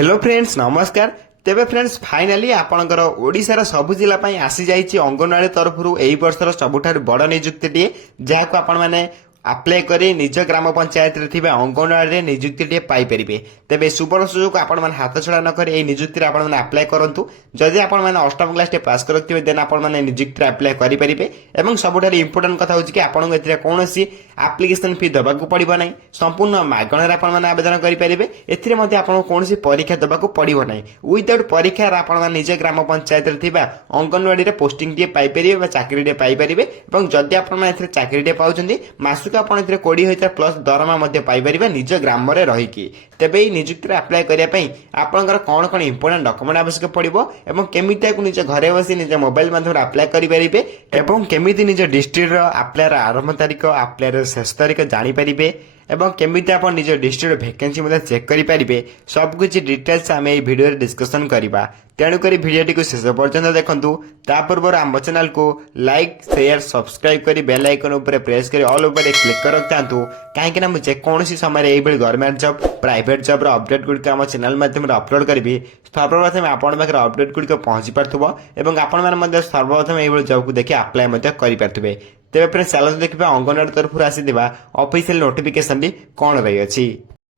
Hello friends नमस्कार। तेबे friends finally आपणकर ओडिशार सबु जिला पई आसी जाइछि अंगनवाड़ी तरफरु एई वर्षर सबुठारु बड़ नियुक्तिटिए जहाको आपण माने अप्लाई करी निज ग्राम पंचायत रे थिबा अंगनवाड़ी नियुक्तिटिए पाई परिबे। तेबे सुवर्ण सुयोग आपण माने हाथ छड़ा न करी एई नियुक्ति रे आपण माने अप्लाई करंतु। जदि आपण माने अष्टम क्लास टे पास करथिबे देन आपण माने नियुक्ति रे अप्लाई करि परिबे। एवं सबुठारु इंपोर्टेंट कथा होछि कि आपण एथिरे कोनोसी एप्लिकेशन फी दबाकू पड़िबो नै, संपूर्ण मागणार आपण माने आवेदन करि परिबे। एथिरे मध्ये आपण कोनोसी परीक्षा दबाकू पड़िबो नै। विदाउट परीक्षा रे आपण माने निज ग्राम पंचायत रे थिबा अंगनवाड़ी रे पोस्टिंग टे पाई परिबे बा चाकरी टे पाई परिबे। एवं जदि आपण माने एथिरे चाकरी टे पाउछन्ती मासुक आपण एथिरे 20,000 प्लस दरमा मध्ये पाई परिबे निज ग्राम रे रहिकी। तेबे एई नियुक्ति रे अप्लाई करिया पई आपणकर कोन कोन इंपोर्टेंट डॉक्यूमेंट आवश्यक पड़िबो एवं केमिति को निज घरे बसी निज मोबाइल माध्यम रे अप्लाई करि परिबे एवं केमिति निज डिस्ट्रिक्ट रो अप्लाई रो आरंभ तारीख अप्लाई रो शेष तारीख जानि परिबे एवं केमिति आपण निज डिस्ट्रिक्ट वैकेंसी मध्ये चेक करि परिबे। सब कुछ डिटेल्स आमे एई वीडियो रे डिस्कशन करिबा। तेणु करी वीडियो को शेष पर्यंत देखंतु। ता पूर्व आम चैनल को लाइक शेयर सब्सक्राइब करी बेल आइकन ऊपर प्रेस करी ऑल ऊपर क्लिक कर रखतांतु। काहेकि ना मुझे कोनोसी समय एई bell government job private job रो अपडेट गुड का हम चैनल माध्यम रे अपलोड करबी। सर्वप्रथम आपण पाखरे अपडेट गुड को पहुंची परथुबो एवं आपण माने मध्ये सर्वप्रथम एई बेल जॉब को देखि अप्लाई मध्ये करि परथुबे। तेबे फ्रेंड्स चलो देखिबा अंगनवाड़ी तरफ आसी दिबा ऑफिशियल नोटिफिकेशन भी कोन रही अछि।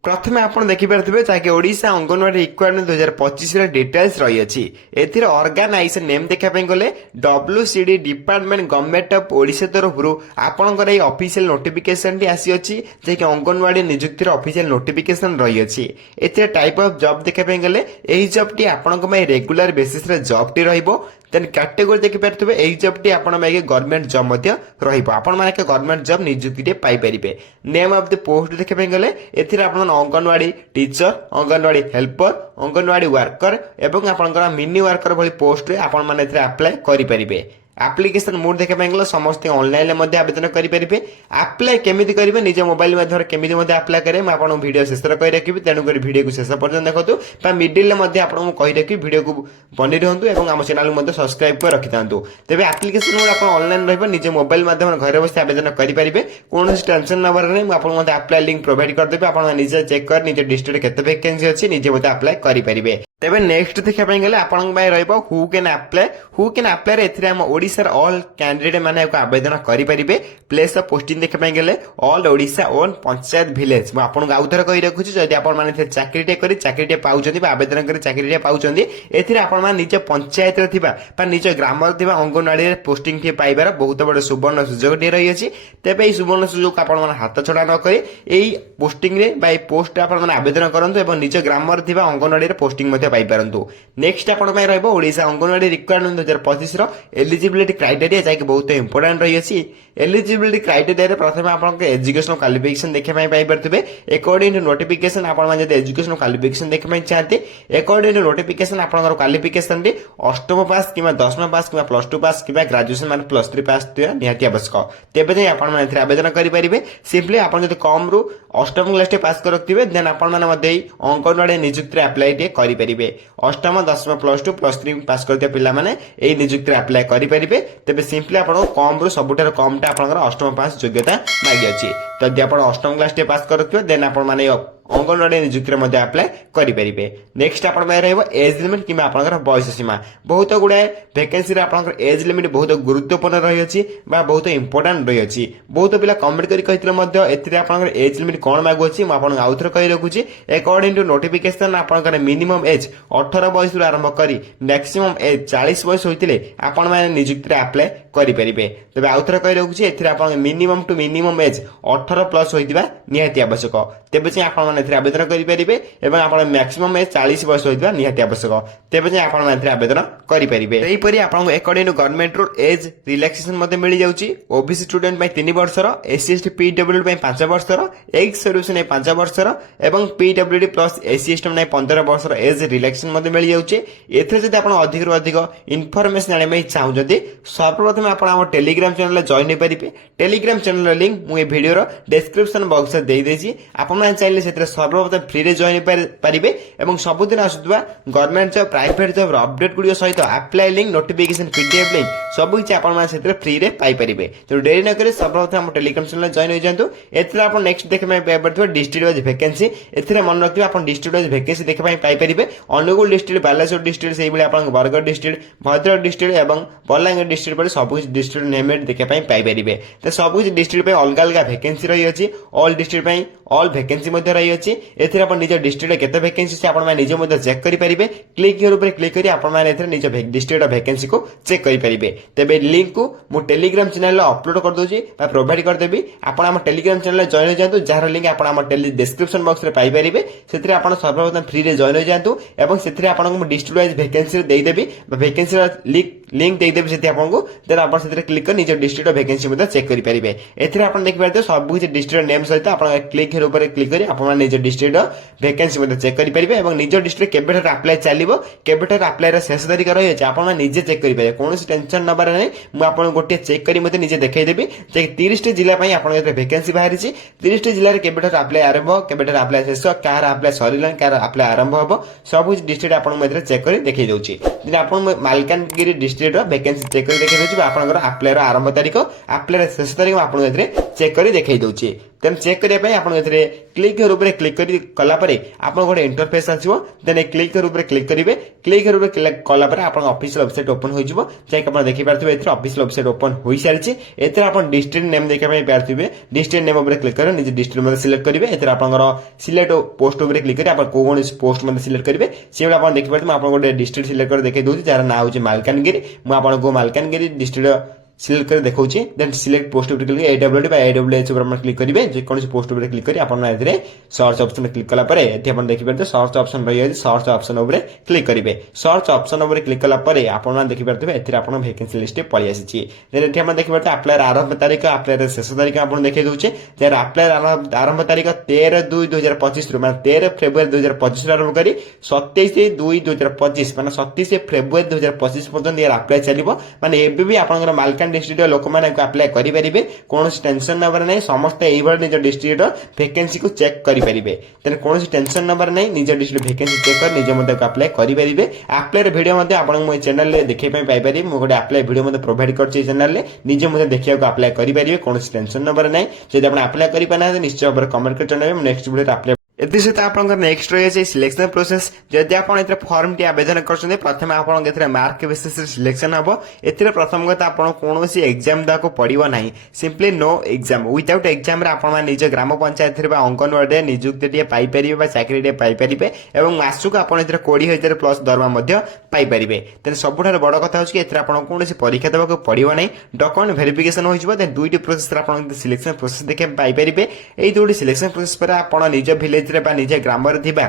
प्रथमे आपण देखि परथिबे ताकि ओडिशा अंगनवाड़ी रिक्वायरमेंट 2025 रे डिटेल्स रही अछि। एथिर ऑर्गेनाइजेशन नेम देखा पे गले WCD department government of Odisha तरफरु आपणकर एई ऑफिशियल नोटिफिकेशन टी आसी अछि जे कि अंगनवाड़ी नियुक्ति रे ऑफिशियल नोटिफिकेशन रही अछि। एथिर टाइप ऑफ जॉब देखा पे गले एई जॉब टी आपणक मै रेगुलर बेसिस रे जॉब टी रहइबो। देन कैटेगरी देखि परथिबे एई जॉब टी आपण मागे गवर्नमेंट जॉब मध्ये रहइबो। आपण माने के गवर्नमेंट जॉब नियुक्ति टे पाई परिबे। नेम ऑफ द पोस्ट देखि पे गले एथिर आपण anganwadi teacher anganwadi helper anganwadi worker एवं आपनकर मिनी वर्कर भली पोस्ट रे आपण माने एथिरे अप्लाई करि परिबे। एप्लिकेशन मोड देखा पाइगला समस्त ऑनलाइन ले मध्ये आवेदन करि परिबे। अप्लाई केमिति करिवे निज मोबाइल मध्ये केमिति मध्ये अप्लाई करे म आपन वीडियो शेष रे कहि रखिबि। तेनु करी वीडियो को शेष पर्यंत देखतु बा मिडिल ले मध्ये आपन को कहि रखि वीडियो को बनि रहंतु एवं हम चैनल को मध्ये सब्सक्राइब कर रखितांतु। तेबे एप्लिकेशन मोड आपन ऑनलाइन रहबो निज मोबाइल माध्यम घरे बस आवेदन करि परिबे। कोनोसी टेंशन नबर नै म आपन मध्ये अप्लाई लिंक प्रोवाइड कर देबे। आपन निज चेक कर निज डिस्ट्रिक्ट केते वैकेंसी अछि निज मध्ये अप्लाई करि परिबे। तेबे नेक्स्ट देखा पाई गले आपन बाय रहइबो हु कैन अप्लाई रे एथिरे हम ओडिसा ऑल कैंडिडेट माने को आवेदन करि परिबे। प्लेस ऑफ पोस्टिंग देखा पाई गले ऑल ओडिसा ओन पंचायत विलेज। म आपन को आउथर कहि रखुछि जदि आपन माने थे चाकरी टे करी चाकरी टे पाउचंदी बा आवेदन करी चाकरी टे पाउचंदी एथिरे आपन माने निज पंचायत रे थिबा बा निज ग्राम रे थिबा अंगनवाड़ी रे पोस्टिंग टे पाइबार बहुत बड़ सुवर्ण सुयोग टे रही अछि। तेबे ई सुवर्ण सुयोग आपन माने हाथ छडा न करी एई पोस्टिंग रे बा पोस्ट आपन माने आवेदन करंतु एवं निज ग्राम रे थिबा अंगनवाड़ी रे पोस्टिंग मध्ये पाई परंतु। नेक्स्ट आपण पाई रहइबो ओडिशा अंगनवाड़ी रिक्वायरमेंट 2025 रो एलिजिबिलिटी क्राइटेरिया जाके बहुत इंपोर्टेंट रही अछि। एलिजिबिलिटी क्राइटेरिया रे प्रथम आपण के एजुकेशनल क्वालिफिकेशन देखे पाई परथिबे। अकॉर्डिंग टू नोटिफिकेशन आपण माने जदि एजुकेशनल क्वालिफिकेशन देखे पाई चाहते अकॉर्डिंग टू नोटिफिकेशन आपण क्वालिफिकेशन रे अष्टम पास किबा 10मा पास किबा प्लस 2 पास किबा ग्रेजुएशन माने प्लस 3 पास निहाती आवश्यक। तेबे जे आपण माने आवेदन करि परिबे। सिंपली आपण जदि कम रु अष्टम क्लास टे पास करथिबे देन आपण माने मध्ये अंगनवाड़ी नियुक्ति रे अप्लाई टे करि परिबे। अष्टम 10मा प्लस 2 प्लस 3 पास करते पिला माने एई नियुक्ति रे अप्लाई करि परिबे। तेबे सिंपली आपण कम रु सबुठार कम टा आपनकर अष्टम पास योग्यता मागी अछि। जदि आपण अष्टम क्लास टे पास करथिबे देन आपण माने अंगनवाड़ी नियुक्ति मध्ये अप्लाई करि परिबे। नेक्स्ट आपण में रहइबो एज लिमिट किबा आपनकर बयस सीमा। बहुत गुडा वैकेंसी रे आपनकर एज लिमिट बहुत गुरुत्वपूर्ण रही अछि बा बहुत इंपोर्टेंट रही अछि। बहुत पिला कमेंट करि कहितले मध्ये एथिरे आपनकर एज लिमिट कोन मागु अछि म आपन आउथर कहि रखुछि। अकॉर्डिंग टू नोटिफिकेशन आपनकर मिनिमम एज 18 वर्ष रु आरंभ करी मैक्सिमम एज 40 वर्ष होइतिले आपण माने नियुक्ति रे अप्लाई करि परिबे। तबे आउथर कहि रखुछि एथिरे आपन minimum to minimum age 18 plus होइतिबा निहाती आवश्यक। तेबे जे आपण माने एथिरे आवेदन करि परिबे एवं आपण मैक्सिमम एज 40 वर्ष होइतिबा निहाती आवश्यक। तेबे जे आपण माने एथिरे आवेदन करि परिबे। एही परि आपण according to government rule as relaxation मध्ये मिलि जाउछि। ओबीसी स्टूडेंट पय 3 वर्षर, एससी एसटी पीडब्ल्यूडी पय 5 वर्षर, एक्स सर्विस ने 5 वर्षर एवं पीडब्ल्यूडी प्लस एससी एसटी ने 15 वर्षर एज रिलैक्सेशन मध्ये मिलि जाउछि। एथिरे जदि आपण अधिक रु अधिक इन्फॉर्मेशन जाने में चाहउजति सर्वप्रथम आपण हम टेलीग्राम चैनल रे जॉइन हे परिबे। टेलीग्राम चैनल लिंक मु ए वीडियो रो डिस्क्रिप्शन बॉक्स रे देई देछि। आपण माने चाहिले सेतिर सर्वप्रथम फ्री रे जॉइन पारिबे एवं सबुदिन आसुवा government job private job update गुडी सहित apply link notification PDF link सब किछि आपण माने सेते फ्री रे पाई परिबे। तो डेरी न करे सर्वप्रथम हम टेलीग्राम चैनल जॉइन हो जांतु। एथरे आपण नेक्स्ट देखे पाई परथवा डिस्ट्रिक्ट वाइज वैकेंसी एथरे मन रखिबे आपण डिस्ट्रिक्ट वाइज वैकेंसी देखे पाई परिबे। अनुगुल डिस्ट्रिक्ट बालेश्वर डिस्ट्रिक्ट सेहि बले आपण बरगढ़ डिस्ट्रिक्ट भद्रक डिस्ट्रिक्ट एवं बलांगीर डिस्ट्रिक्ट पर सब कुछ डिस्ट्रिक्ट नेमेट देखे पाई परिबे। तो सब कुछ डिस्ट्रिक्ट पे अलग अलग वैकेंसी रही अछि। ऑल डिस्ट्रिक्ट पे ऑल वैकेंसी मध्ये रही अछि। एथरे आपण निज डिस्ट्रिक्ट केते वैकेंसी से आपण निज मध्ये चेक करि परिबे। क्लिक हियर ऊपर क्लिक करी आपण माने एथरे निज डिस्ट्रिक्ट वैकेंसी को चेक करि परिबे। तबे लिंक को मु टेलीग्राम चैनल अपलोड कर दोजी बा प्रोवाइड कर देबी। आपण हम टेलीग्राम चैनल जॉइन हो जांतु जार लिंक आपण हम टेली डिस्क्रिप्शन बॉक्स रे पाई परिबे। सेथरे आपण सर्वप्रथम फ्री रे जॉइन हो जांतु एवं सेथरे आपण को डिस्ट्रिक्ट वाइज वैकेंसी देई देबी बा वैकेंसी लिंक देई देबी सेथि आपण को देन आपण सेथरे क्लिक कर निज डिस्ट्रिक्ट वैकेंसी मध्ये चेक करि परिबे। एथरे आपण देखि पारते सब कुछ डिस्ट्रिक्ट नेम सहित आपण क्लिक हियर ऊपर क्लिक करी आपण निज डिस्ट्रिक्ट वैकेंसी मध्ये चेक करि परिबे एवं निज डिस्ट्रिक्ट केबेटर अप्लाई चलिबो केबेटर अप्लाई रा शेष तारीख रही अछि आपण निजे चेक करि परिबे। कोनोसी टेंशन नबार नै मु आपण गोटे चेक करी मते निजे देखाई देबी जे 30 टी जिल्ला पई आपण एथरे वैकेंसी बाहरी छि। 30 टी जिल्ला रे केबेटर अप्लाई आरंभ केबेटर अप्लाई शेष कार अप्लाई सरिलन कार अप्लाई आरंभ हबो सब कुछ डिस्ट्रिक्ट आपण मते चेक करी देखाई दउछि। जे आपण मालकानगिरी डिस्ट्रिक्ट रो वैकेंसी चेक करी देखाई दउछि आपण अप्लाई रा आरंभ तारीख अप्लाई रा शेष तारीख आपण एथरे चेक करी देखाई दउछि। देन चेक करिया पई आपण एथरे क्लिक हियर ऊपर क्लिक करी कला परे आपण गोटे इंटरफेस आसीबो। देन क्लिक हियर ऊपर क्लिक करिवे। क्लिक हियर ऊपर क्लिक कला परे आपण ऑफिशियल वेबसाइट ओपन होई जिवो जे आपण देखि पारथिबे एथरे ऑफिशियल वेबसाइट ओपन होई सारिछि। एथरे आपण डिस्ट्रिक्ट नेम देखि पाई पारथिबे डिस्ट्रिक्ट नेम ऊपर क्लिक करी निज डिस्ट्रिक्ट मध्ये सिलेक्ट करिवे। एथरे आपनकर सिलेक्ट पोस्ट ऊपर क्लिक करी आपण कोन पोस्ट मध्ये सिलेक्ट करिवे सेबला आपण देखि पारथिबे आपण गोटे डिस्ट्रिक्ट सिलेक्ट कर देखै दोछि जार नाम होछि मालकानगिरी। मु आपण को मालकानगिरी डिस्ट्रिक्ट सिलेक्ट कर देखौछि। देन सिलेक्ट पोस्ट ऊपर क्लिक एडब्ल्यूडी बा एडब्ल्यूएच ऊपर आपण क्लिक करिवे जे कोनसी पोस्ट ऊपर क्लिक करी आपण एथरे सर्च ऑप्शन क्लिक कला परे एथि आपण देखि पारते सर्च ऑप्शन रहि अछि। सर्च ऑप्शन ऊपर क्लिक करिवे। सर्च ऑप्शन ऊपर क्लिक कला परे आपण देखि पारते एथि आपण वैकेंसी लिस्ट पळि आसीछि। देन एथि आपण देखि पारते अप्लाई आरंभ तारीख अप्लाई रा शेष तारीख आपण देखि दउछे जे अप्लाई आरंभ तारीख 13/2/2025 रु माने 13 फेब्रुआरी 2025 आरंभ करी 27/2/2025 माने 27 फेब्रुआरी 2025 पर्यंत ये अप्लाई चलिबो। माने एबे भी आपनकर मालकान डिस्ट्रिक्ट लोक माने अप्लाई करि परिबे कोनोसी टेंशन नबर नै समस्त एइबर निज डिस्ट्रिक्ट वैकेंसी को चेक करि परिबे। तने कोनोसी टेंशन नबर नै निज डिस्ट्रिक्ट वैकेंसी चेक कर निज मध्ये अप्लाई करि परिबे। अप्लाई वीडियो मध्ये आपण मो चैनल रे देखै पई पाइबे मो गोटे अप्लाई वीडियो मध्ये प्रोवाइड करछि चैनल रे निज मध्ये देखिया को अप्लाई करि परिबे कोनोसी टेंशन नबर नै। जदि आपण अप्लाई करि पाना निश्चय ऊपर कमेंट कर जणाबे नेक्स्ट वीडियो रे अप्लाई एति सहित आपनकर नेक्स्ट रही है सिलेक्शन प्रोसेस। जदि आपण एथरे फॉर्म टी आवेदन करछन प्रथम आपण एथरे मार्क बेसिस सिलेक्शन हबो। एथरे प्रथम गत आपण कोनोसी एग्जाम दाको पड़िबो नाही simply no exam without exam रे आपण निज ग्राम पंचायत रे बा अंगनवाड़ी नियुक्ति टी पाई परिबे बा चाकरी टी पाई परिबे एवं मासुक आपण एथरे 20000 प्लस दरमा मध्ये पाई परिबे। तने सबुठार बड़ कथा होछि एथरे आपण कोनोसी परीक्षा देबाको पड़िबो नाही डॉक्यूमेंट वेरिफिकेशन होई जिवो। देन दुईटी प्रोसेस रे आपण सिलेक्शन प्रोसेस देखे पाई परिबे। एई दुईटी सिलेक्शन प्रोसेस पर आपण निज विलेज बा निजे ग्राम रे थिबा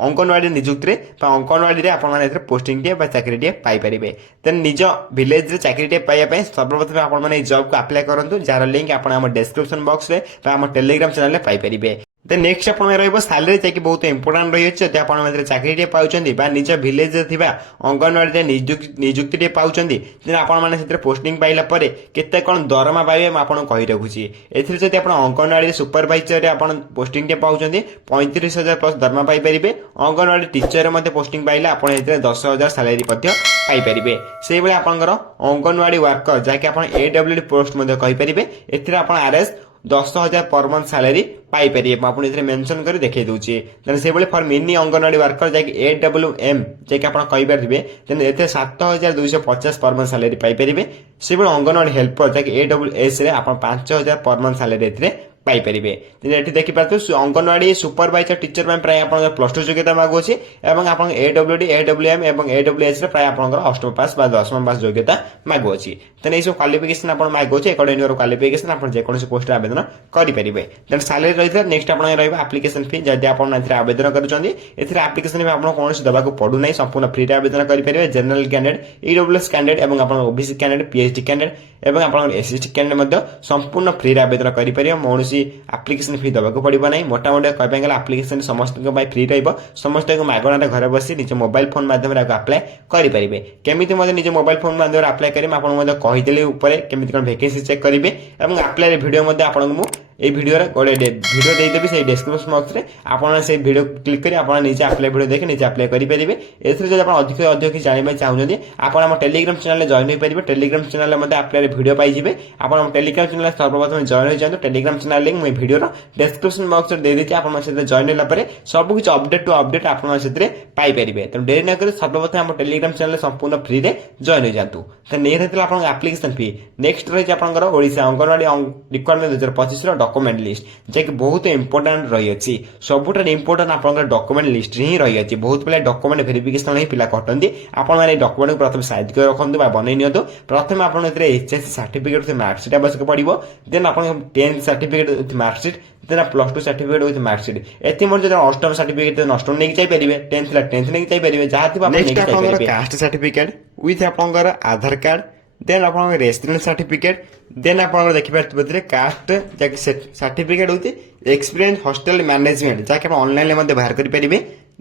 अंगनवाड़ी नियुक्ति रे बा अंगनवाड़ी रे आपण माने एथरे पोस्टिंग टे बा चाकरी टे पाई परिबे। देन निज विलेज रे चाकरी टे पाइया पय सर्वप्रथम आपण माने जॉब को अप्लाई करंतु जार लिंक आपण हम डिस्क्रिप्शन बॉक्स रे बा हम टेलीग्राम चैनल रे पाई परिबे। देन नेक्स्ट आपण रहइबो सैलरी जे कि बहुत इंपोर्टेंट रही अछि। आपण माने चाकरी टे पाउचंदी बा निज विलेज रे थिबा अंगनवाड़ी रे नियुक्ति टे पाउचंदी देन आपण माने सेतरे पोस्टिंग पाइला परे केते कोन दरमा पाइबे म आपण कहि रखुची। एथिरे जदि आपण अंगनवाड़ी रे सुपरवाइजर रे आपण पोस्टिंग टे पाउचंदी 35000 प्लस दरमा पाई परिबे। अंगनवाड़ी टीचर रे मध्ये पोस्टिंग पाइला आपण एथिरे 10000 सैलरी मध्ये पाई परिबे। सेहि बेले आपनकर अंगनवाड़ी वर्कर जाके आपण एडब्ल्यूडी पोस्ट मध्ये कहि परिबे। एथिरे आपण आरएस 10,000 पर मंथ सैलरी पाई परिबे। आपण इथरे मेंशन करी देखै दउची। देन से बेले फॉर मिनी अंगनवाड़ी वर्कर जाके एडब्ल्यूएम जाके आपण कहि परिबे देन एथे 7250 पर मंथ सैलरी पाई परिबे। से बेले अंगनवाड़ी हेल्पर जाके एडब्ल्यूएस रे आपण 5000 पर मंथ सैलरी एथरे पाई परिबे। तेने एठी देखि पारतो अंगनवाड़ी सुपरवाइजर टीचर में प्राय आपण प्लस 2 योग्यता मागु अछि एवं आपण एडब्ल्यूडी एडब्ल्यूएम एवं एडब्ल्यूएस रे प्राय आपण 8th पास बा 10th पास योग्यता मागु अछि। तेने एसो क्वालिफिकेशन आपण मागु अछि अकॉर्डिंग टू क्वालिफिकेशन आपण जे कोनोसी पोस्ट आवेदन करि परिबे। देन सैलरी रहितला नेक्स्ट आपण रहइबा एप्लीकेशन फी जदि आपण एथरे आवेदन करूचंदी एथरे एप्लीकेशन फी आपण कोनोसी दबाको पडु नै संपूर्ण फ्री रे आवेदन करि परिबे। जनरल कैंडिडेट ईडब्ल्यूएस कैंडिडेट एवं आपण ओबीसी कैंडिडेट पीएचडी कैंडिडेट एवं आपण एसएसटी कैंडिडेट मध्ये संपूर्ण फ्री रे आवेदन करि परिबे। मोनसी एप्लीकेशन फी दबाको पड़िबो नै मोटा मोटा कहबे गेला एप्लीकेशन समस्त को बाय फ्री रहइबो। समस्त को मागणा घरे बसी निज मोबाइल फोन माध्यम रे अप्लाई करि परिबे। केमिति मध्ये निज मोबाइल फोन माध्यम रे अप्लाई करिम आपण मध्ये कहि देली ऊपर केमिति कोन वैकेंसी चेक करिवे एवं अप्लाई रे वीडियो मध्ये आपण मु এই ভিডিওরে গোটে ভিডিও ଦେଇଦେବି ସେଇ ଡେସ୍କ୍ରିପସନ ବକ୍ସରେ ଆପଣ ସେଇ ଭିଡ଼ିଓ କ୍ଲିକ୍ କରି ଆପଣ ନିଜେ ଆପ୍ଲାଏ ଭିଡ଼ିଓ ଦେଖି ନିଜେ ଆପ୍ଲାଏ କରିପାରିବେ। ଏଥିରେ ଯଦି ଆପଣ ଅଧିକ କିଛି ଜାଣିବା ପାଇଁ ଚାହୁଁଛନ୍ତି ଆପଣ ଆମ ଟେଲିଗ୍ରାମ ଚ୍ୟାନେଲରେ ଜଏନ୍ ହୋଇପାରିବେ। ଟେଲିଗ୍ରାମ ଚ୍ୟାନେଲରେ ମଧ୍ୟ ଆପ୍ଲାଏ ଭିଡ଼ିଓ ପାଇଯିବେ। ଆପଣ ଆମ ଟେଲିଗ୍ରାମ ଚ୍ୟାନେଲରେ ସର୍ବପ୍ରଥମେ ଜଏନ୍ ହୋଇଯାନ୍ତୁ। ଟେଲିଗ୍ରାମ ଚ୍ୟାନେଲ ଲିଙ୍କ୍ ମୁଁ ଭିଡ଼ିଓର ଡେସ୍କ୍ରିପସନ ବକ୍ସରେ ଦେଇଦେଇଛି। ଆପଣ ସେଥିରେ ଜଏନ୍ ହେଲା ପରେ ସବୁ କିଛି ଅପଡେଟ୍ ଟୁ ଅପଡେଟ୍ ଆପଣ ସେଥିରେ ପାଇପାରିବେ। ତେଣୁ ଡେରି ନ କରି ସର୍ବପ୍ରଥମେ ଆମ ଟେଲିଗ୍ରାମ ଚ୍ୟାନେଲ ସମ୍ପୂର୍ଣ୍ଣ ଫ୍ରିରେ ଜଏନ୍ ହୋଇଯାନ୍ତୁ। ତ ନେକ୍ସଟ ଥିଲା ଆପଣଙ୍କ ଆପ୍ଲିକେସନ ଫି। ନେକ୍ସଟ ରହିଛି ଆପଣଙ୍କର ଓଡ଼ିଶା ଅଙ୍ଗନବାଡ଼ି ରିକ୍ୱାରମେଣ୍ଟ 2025ର ଡକୁମେଣ୍ଟ ଲିଷ୍ଟ, ଯାହାକି ବହୁତ ଇମ୍ପୋର୍ଟାଣ୍ଟ ରହିଅଛି। ସବୁଠାରୁ ଇମ୍ପୋର୍ଟାଣ୍ଟ ଆପଣଙ୍କର ଡକୁମେଣ୍ଟ ଲିଷ୍ଟରେ ହିଁ ରହିଅଛି। ବହୁତ ପିଲା ଡକୁମେଣ୍ଟ ଭେରିଫିକେସନ ହିଁ ପିଲା କଟନ୍ତି। ଆପଣମାନେ এই ଡକୁମେଣ୍ଟକୁ ପ୍ରଥମେ ସାଇଜ୍ କରି ରଖନ୍ତୁ ବା ବନେଇ ନିଅନ୍ତୁ। ପ୍ରଥମେ ଆପଣ ଏଥିରେ HSC ସାର୍ଟିଫିକେଟ୍ ୱିଥ୍ ମାର୍କସିଟ୍ ଆବଶ୍ୟକ ପଡ଼ିବ। ଦେନ୍ ଆପଣଙ୍କ 10th certificate with marksheet, then +2 certificate with marksheet. ଏଥିମଧ୍ୟ ଯଦି ଅଷ୍ଟମ ସାର୍ଟିଫିକେଟ୍ ଅଷ୍ଟମ ନେଇକି ଯାଇପାରିବେ, 10th ଥିଲା 10th ନେଇକି ଯାଇପାରିବେ, ଯାହା ଥିବ ଆପଣ ନେଇକି ଯାଇପାରିବେ। କାଷ୍ଟ ସାର୍ଟିଫିକେଟ୍ ୱିଥ୍ ଆପଣଙ୍କର ଆଧାର କାର୍ଡ, ଦେନ୍ ଆପଣଙ୍କ ରେସିଡେନ୍ସ ସାର୍ଟିଫିକେଟ୍, ଦେନ୍ ଆପଣଙ୍କର ଦେଖିପାରୁଥିବେ କାଷ୍ଟ ଯାହାକି certificate with experience hostel management, ଯାହାକି ଆପଣ ଅନଲାଇନରେ ମଧ୍ୟ ବାହାର କରିପାରିବେ।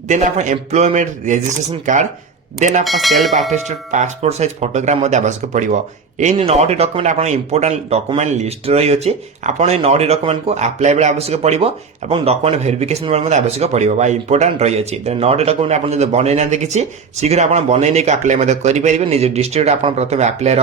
ଦେନ୍ ଆପଣ ଏମ୍ପ୍ଲୟମେଣ୍ଟ ରେଜିଷ୍ଟ୍ରେସନ କାର୍ଡ, ଦେନ୍ ଆପଣ self attested passport size photograph ମଧ୍ୟ ଆବଶ୍ୟକ ପଡ଼ିବ। এই 9ଟି ଡକୁମେଣ୍ଟ ଆପଣ ଇମ୍ପୋର୍ଟାଣ୍ଟ ଡକୁମେଣ୍ଟ ଲିଷ୍ଟ ରହିଅଛି। ଆପଣ এই 9ଟି ଡକୁମେଣ୍ଟକୁ ଆପ୍ଲାଏ ବେଳେ ଆବଶ୍ୟକ ପଡ଼ିବ ଏବଂ ଡକୁମେଣ୍ଟ ଭେରିଫିକେସନ ବେଳେ ମଧ୍ୟ ଆବଶ୍ୟକ ପଡ଼ିବ ବା ଇମ୍ପୋର୍ଟାଣ୍ଟ ରହିଅଛି। 9ଟି ଡକୁମେଣ୍ଟ ଆପଣ ଯଦି ବନେଇ ନାହାନ୍ତି କିଛି, ଶୀଘ୍ର ଆପଣ ବନେଇ ନେଇକି ଆପ୍ଲାଏ ମଧ୍ୟ କରିପାରିବେ। ନିଜ ଡିଷ୍ଟ୍ରିକ୍ଟରେ ଆପଣ ପ୍ରଥମେ ଆପ୍ଲାଏର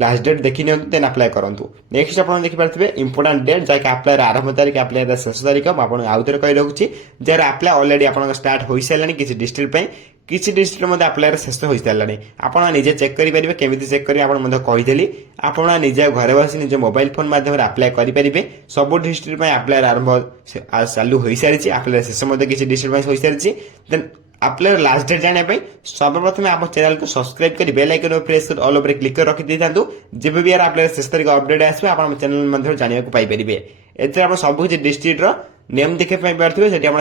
ଲାଷ୍ଟ ଡେଟ୍ ଦେଖି ନିଅନ୍ତୁ, ଦେନ୍ ଆପ୍ଲାଏ କରନ୍ତୁ। ନେକ୍ସଟ ଆପଣ ଦେଖିପାରୁଥିବେ ଇମ୍ପୋର୍ଟାଣ୍ଟ ଡେଟ୍, ଯାହାକି ଆପ୍ଲାଏର ଆରମ୍ଭ ତାରିଖ ଆପ୍ଲାଏର ଶେଷ ତାରିଖ। ମୁଁ ଆପଣଙ୍କୁ ଆଉ ଥରେ କହି ରଖୁଛି, ଯାହାର ଆପ୍ଲାଏ ଅଲରେଡି ଆପଣଙ୍କ ଷ୍ଟାର୍ଟ ହୋଇସାରିଲାଣି କିଛି ଡିଷ୍ଟ୍ରିକ୍ଟ ପାଇଁ, କିଛି ଡିଷ୍ଟ୍ରିକ୍ଟ ମଧ୍ୟ ଆପ୍ଲାଏର ଶେଷ ହୋଇସାରିଲାଣି। ଆପଣ ନିଜେ ଚେକ୍ କରିପାରିବେ। କେମିତି ଚେକ୍ କରିବେ ଆପଣ ମଧ୍ୟ କହିଦେଲି। ଆପଣ ନିଜେ ଘରେ ବସି ନିଜ ମୋବାଇଲ ଫୋନ ମାଧ୍ୟମରେ ଆପ୍ଲାଏ କରିପାରିବେ। ସବୁ ଡିଷ୍ଟ୍ରିକ୍ଟ ପାଇଁ ଆପ୍ଲାଏର ଆରମ୍ଭ ଚାଲୁ ହୋଇସାରିଛି, ଆପ୍ଲାଏର ଶେଷ ମଧ୍ୟ କିଛି ଡିଷ୍ଟ୍ରିକ୍ଟ ପାଇଁ ହୋଇସାରିଛି। ଦେନ୍ ଆପ୍ଲାଏର ଲାଷ୍ଟ ଡେଟ୍ ଜାଣିବା ପାଇଁ ସର୍ବପ୍ରଥମେ ଆମ ଚ୍ୟାନେଲକୁ ସବସ୍କ୍ରାଇବ କରି ବେଲ୍ ଆଇକନ୍ ପ୍ରେସ୍ କରି ଅଲ୍ ଉପରେ କ୍ଲିକ୍ କରି ରଖିଦେଇଥାନ୍ତୁ। ଯେବେ ବି ଆପ୍ଲାଏର ଶେଷ ତାରିଖ ଅପଡେଟ୍ ଆସିବେ ଆପଣ ଆମ ଚ୍ୟାନେଲ ମଧ୍ୟରେ ଜାଣିବାକୁ ପାଇପାରିବେ। ଏଥିରେ ଆପଣ ସବୁ କିଛି ଡିଷ୍ଟ୍ରିକ୍ଟର ନେମ୍ ଦେଖିବା ପାଇଁ ପାରୁଥିବେ। ସେଠି ଆପଣ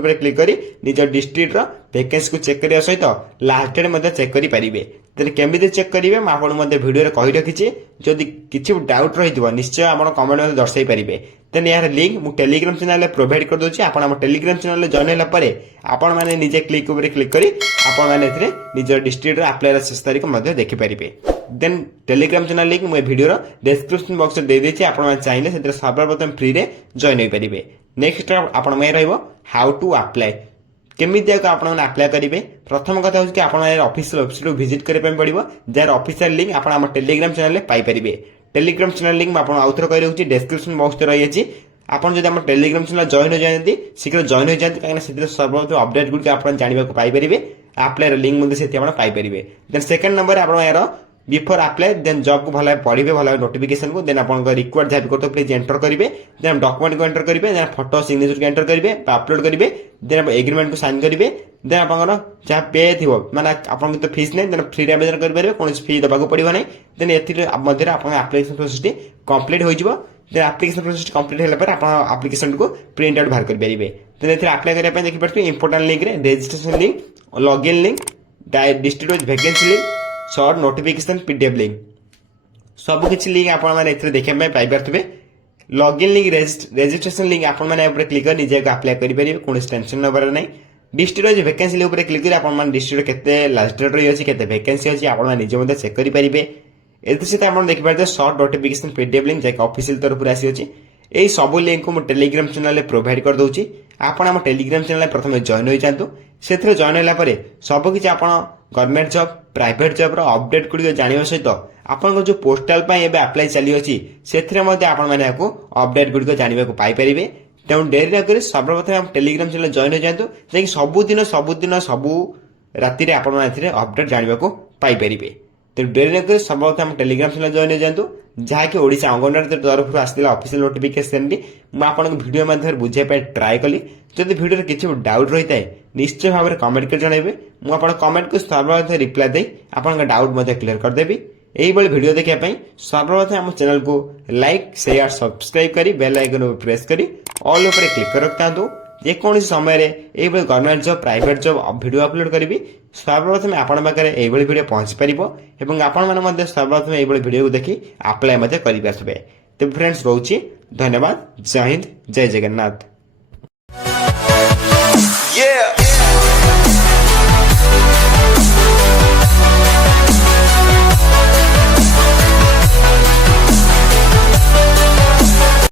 ଉପରେ କ୍ଲିକ୍ କରି ନିଜ ଡିଷ୍ଟ୍ରିକ୍ଟର ଭେକେନ୍ସିକୁ ଚେକ୍ କରିବା ସହିତ ଲାଷ୍ଟ ଡେଟ୍ ମଧ୍ୟ ଚେକ୍ କରିପାରିବେ। ତେଣୁ କେମିତି ଚେକ୍ କରିବେ ମୁଁ ଆପଣଙ୍କୁ ମଧ୍ୟ ଭିଡ଼ିଓରେ କହି ରଖିଛି। ଯଦି କିଛି ଡାଉଟ୍ ରହିଥିବ ନିଶ୍ଚୟ ଆପଣ କମେଣ୍ଟ ମଧ୍ୟ ଦର୍ଶାଇ ପାରିବେ। ଦେନ୍ ଏହାର ଲିଙ୍କ୍ ମୁଁ ଟେଲିଗ୍ରାମ ଚ୍ୟାନେଲରେ ପ୍ରୋଭାଇଡ୍ କରିଦେଉଛି। ଆପଣ ଆମ ଟେଲିଗ୍ରାମ ଚ୍ୟାନେଲରେ ଜଏନ୍ ହେଲା ପରେ ଆପଣମାନେ ନିଜେ କ୍ଲିକ୍ ଉପରେ କ୍ଲିକ୍ କରି ଆପଣମାନେ ଏଥିରେ ନିଜ ଡିଷ୍ଟ୍ରିକ୍ଟର ଆପ୍ଲାଏର ଶେଷ ତାରିଖ ମଧ୍ୟ ଦେଖିପାରିବେ। ଦେନ୍ ଟେଲିଗ୍ରାମ ଚ୍ୟାନେଲ ଲିଙ୍କ୍ ମୁଁ ଏ ଭିଡ଼ିଓର ଡେସ୍କ୍ରିପସନ ବକ୍ସରେ ଦେଇଦେଇଛି। ଆପଣମାନେ ଚାହିଁଲେ ସେଥିରେ ସର୍ବପ୍ରଥମେ ଫ୍ରିରେ ଜଏନ୍ ହୋଇପାରିବେ। ନେକ୍ସଟ ଆପଣଙ୍କ ପାଇଁ ରହିବ ହାଉ ଟୁ ଆପ୍ଲାଏ। କେମିତି ଆପଣମାନେ ଆପ୍ଲାଏ କରିବେ? ପ୍ରଥମ କଥା ହେଉଛି କି ଆପଣ ଅଫିସିଆଲ ୱେବସାଇଟକୁ ଭିଜିଟ୍ କରିବା ପାଇଁ ପଡ଼ିବ, ଯାହାର ଅଫିସିଆଲ ଲିଙ୍କ୍ ଆପଣ ଆମ ଟେଲିଗ୍ରାମ ଚ୍ୟାନେଲରେ ପାଇପାରିବେ। ଟେଲିଗ୍ରାମ ଚ୍ୟାନେଲ ଲିଙ୍କ୍ ମୁଁ ଆପଣଙ୍କୁ ଆଉଥରେ କହି ରହୁଛି, ଡେସ୍କ୍ରିପସନ ବକ୍ସରେ ରହିଛି। ଆପଣ ଯଦି ଆମ ଟେଲିଗ୍ରାମ ଚ୍ୟାନେଲ ଜଏନ୍ ହୋଇଯାଆନ୍ତି, ଶୀଘ୍ର ଜଏନ୍ ହୋଇଯାଆନ୍ତି, କାହିଁକିନା ସେଥିରେ ସର୍ବପ୍ରଥମେ ଅପଡେଟ୍ ଗୁଡ଼ିକ ଆପଣ ଜାଣିବାକୁ ପାଇପାରିବେ। ଆପ୍ଲାଏର ଲିଙ୍କ୍ ମଧ୍ୟ ସେଠି ଆପଣ ପାଇପାରିବେ। ଦେନ୍ ସେକେଣ୍ଡ ନମ୍ବର ଆପଣ ଏହାର ବିଫୋର ଆପ୍ଲାଏ ଦେନ୍ ଜବ୍କୁ ଭଲ ଭାବେ ପଢ଼ିବେ, ଭଲ ଭାବେ ନୋଟିଫିକେସନକୁ। ଦେନ୍ ଆପଣଙ୍କ ରିକ୍ୱାର୍ଡ ଯାହା ବି କରୁଥିବେ ପ୍ଲିଜ୍ ଏଣ୍ଟର କରିବେ। ଦେନ୍ ଡକୁମେଣ୍ଟକୁ ଏଣ୍ଟର କରିବେ, ଦେନ୍ ଫଟୋ ସିଗ୍ନେଚରକୁ ଏଣ୍ଟର କରିବେ ବା ଅପଲୋଡ଼ କରିବେ। ଦେନ୍ ଆପଣ ଏଗ୍ରିମେଣ୍ଟକୁ ସାଇନ୍ କରିବେ। ଦେନ୍ ଆପଣଙ୍କର ଯାହା ପେ ଥିବ, ମାନେ ଆପଣଙ୍କ ତ ଫିସ୍ ନାହିଁ, ଦେନ୍ ଫ୍ରିରେ ଆବେଦନ କରିପାରିବେ, କୌଣସି ଫି ଦେବାକୁ ପଡ଼ିବ ନାହିଁ। ଦେନ୍ ଏଥିରେ ମଧ୍ୟରେ ଆପଣଙ୍କ ଆପ୍ଲିକେସନ ପ୍ରୋସେସଟି କମ୍ପ୍ଲିଟ୍ ହୋଇଯିବ। ଦେନ୍ ଆପ୍ଲିକେସନ ପ୍ରୋସେସ କମ୍ପ୍ଲିଟ୍ ହେଲା ପରେ ଆପଣ ଆପ୍ଲିକେସନକୁ ପ୍ରିଣ୍ଟ ଆଉଟ୍ ବାହାର କରିପାରିବେ। ଦେନ୍ ଏଥିରେ ଆପ୍ଲାଏ କରିବା ପାଇଁ ଦେଖିପାରୁଥିବେ ଇମ୍ପୋର୍ଟାଣ୍ଟ ଲିଙ୍କରେ registration link, login link, district with vacancy link, short notification PDF link, ସବୁକିଛି ଲିଙ୍କ ଆପଣମାନେ ଏଥିରେ ଦେଖିବା ପାଇଁ ପାଇପାରୁଥିବେ। ଲଗ୍ଇନ୍ ଲିଙ୍କ, ରେଜିଷ୍ଟ୍ରେସନ ଲିଙ୍କ ଆପଣମାନେ ଉପରେ କ୍ଲିକ୍ କରି ନିଜେ ଆପ୍ଲାଏ କରିପାରିବେ, କୌଣସି ଟେନସନ୍ ନେବାର ନାହିଁ। ଡିଷ୍ଟ୍ରିକ୍ଟ ୱାଇଜ୍ ଭେକେନ୍ସି ଲିଙ୍କ ଉପରେ କ୍ଲିକ୍ କରି ଆପଣମାନେ ଡିଷ୍ଟ୍ରିକ୍ଟରେ କେତେ ଲାଷ୍ଟ ଡେଟ୍ ରହିଅଛି, କେତେ ଭେକେନ୍ସି ଅଛି ଆପଣମାନେ ନିଜେ ମଧ୍ୟ ଚେକ୍ କରିପାରିବେ। ଏଥିସହିତ ଆପଣ ଦେଖିପାରୁଥିବେ ସର୍ଟ ନୋଟିଫିକେସନ PDF ଲିଙ୍କ, ଯାହାକି ଅଫିସିଆଲ ତରଫରୁ ଆସିଅଛି। এই ସବୁ ଲିଙ୍କକୁ ମୁଁ ଟେଲିଗ୍ରାମ ଚ୍ୟାନେଲରେ ପ୍ରୋଭାଇଡ୍ କରିଦେଉଛି। ଆପଣ ଆମ ଟେଲିଗ୍ରାମ ଚ୍ୟାନେଲରେ ପ୍ରଥମେ ଜଏନ୍ ହୋଇଯାଆନ୍ତୁ। ସେଥିରେ ଜଏନ୍ ହେଲା ପରେ ସବୁକିଛି ଆପଣ ଗଭର୍ଣ୍ଣମେଣ୍ଟ ଜବ୍, ପ୍ରାଇଭେଟ୍ ଜବ୍ର ଅପଡେଟ୍ ଗୁଡ଼ିକ ଜାଣିବା ସହିତ ଆପଣଙ୍କ ଯେଉଁ ପୋଷ୍ଟାଲ ପାଇଁ ଏବେ ଆପ୍ଲାଏ ଚାଲିଅଛି ସେଥିରେ ମଧ୍ୟ ଆପଣମାନେ ଏହାକୁ ଅପଡେଟ୍ ଗୁଡ଼ିକ ଜାଣିବାକୁ ପାଇପାରିବେ। ତେଣୁ ଡେରି ନ କରି ସର୍ବପ୍ରଥମେ ଆମ ଟେଲିଗ୍ରାମ ଚ୍ୟାନେଲ ଜଏନ୍ ହୋଇଯାଆନ୍ତୁ, ଯାଇକି ସବୁଦିନ ସବୁ ରାତିରେ ଆପଣମାନେ ଏଥିରେ ଅପଡେଟ୍ ଜାଣିବାକୁ ପାଇପାରିବେ। ତେଣୁ ଡେରି ନ କରି ସର୍ବପ୍ରଥମେ ଆମ ଟେଲିଗ୍ରାମ ଚ୍ୟାନେଲ ଜଏନ୍ ହୋଇଯାଆନ୍ତୁ, ଯାହାକି ଓଡ଼ିଶା ଅଙ୍ଗନବାଡ଼ି ତରଫରୁ ଆସିଥିଲା ଅଫିସିଆଲ ନୋଟିଫିକେସନଟି ମୁଁ ଆପଣଙ୍କ ଭିଡ଼ିଓ ମାଧ୍ୟମରେ ବୁଝାଇବା ପାଇଁ ଟ୍ରାଏ କଲି। ଯଦି ଭିଡ଼ିଓରେ କିଛି ଡାଉଟ୍ ରହିଥାଏ ନିଶ୍ଚୟ ଭାବରେ କମେଣ୍ଟ କରି ଜଣାଇବେ। ମୁଁ ଆପଣଙ୍କ କମେଣ୍ଟକୁ ସର୍ବପ୍ରଥମେ ରିପ୍ଲାଏ ଦେଇ ଆପଣଙ୍କ ଡାଉଟ୍ ମଧ୍ୟ କ୍ଲିୟର କରିଦେବି। এইভাবে ভিডিও ଦେଖିବା ପାଇଁ ସର୍ବପ୍ରଥମେ ଆମ ଚ୍ୟାନେଲକୁ ଲାଇକ୍, ସେୟାର, ସବସ୍କ୍ରାଇବ୍ କରି ବେଲ୍ ଆଇକନ୍ ପ୍ରେସ୍ କରି ଅଲ୍ ଉପରେ କ୍ଲିକ୍ କରି ରଖିଥାନ୍ତୁ। ଯେକୌଣସି ସମୟରେ এইভাবে government job, private job video upload କରିବି ସର୍ବପ୍ରଥମେ ଆପଣଙ୍କ ପାଖରେ এইଭଳି ଭିଡ଼ିଓ ପହଞ୍ଚି ପାରିବ ଏବଂ ଆପଣମାନେ ମଧ୍ୟ ସର୍ବପ୍ରଥମେ এইଭଳି ଭିଡ଼ିଓକୁ ଦେଖି ଆପ୍ଲାଏ ମଧ୍ୟ କରିପାରୁଥିବେ। ତେବେ ଫ୍ରେଣ୍ଡସ୍ ରହୁଛି, ଧନ୍ୟବାଦ। ଜୟ ହିନ୍ଦ, ଜୟ ଜଗନ୍ନାଥ।